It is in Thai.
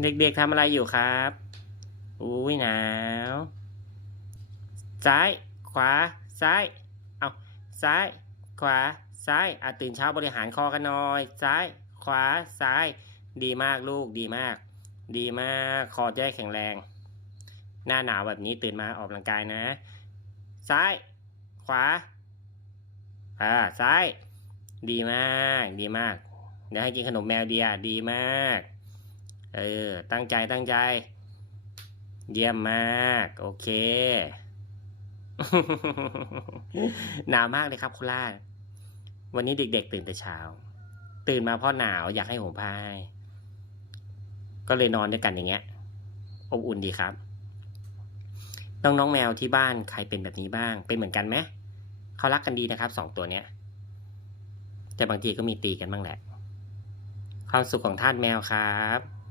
เด็กๆทำอะไรอยู่ครับ อุ้ยหนาว ซ้าย ขวา ซ้าย เอาซ้าย ขวา ซ้ายอะตื่นเช้าบริหารคอกันหน่อย ซ้าย ขวา ซ้าย ดีมากลูก ดีมาก ดีมาก คอจะได้แข็งแรง หน้าหนาวแบบนี้ตื่นมาออกกำลังกายนะ ซ้าย ขวา อ่า ซ้าย ดีมาก ดีมาก เดี๋ยวให้กินขนมแมวเดียดีมาก เออ ตั้งใจตั้งใจ เยี่ยมมาก โอเค หนาวมากเลยครับคุณล่าวันนี้เด็ก ๆ ตื่นแต่เช้า ตื่นมาเพราะหนาวอยากให้ห่มผ้าให้ก็เลยนอนด้วยกันอย่างเงี้ยอบอุ่นดีครับ น้องๆแมวที่บ้านใครเป็นแบบนี้บ้าง เป็นเหมือนกันไหมเขารักกันดีนะครับสองตัวเนี้ย แต่บางทีก็มีตีกันบ้างแหละ ความสุขของท่านแมวครับ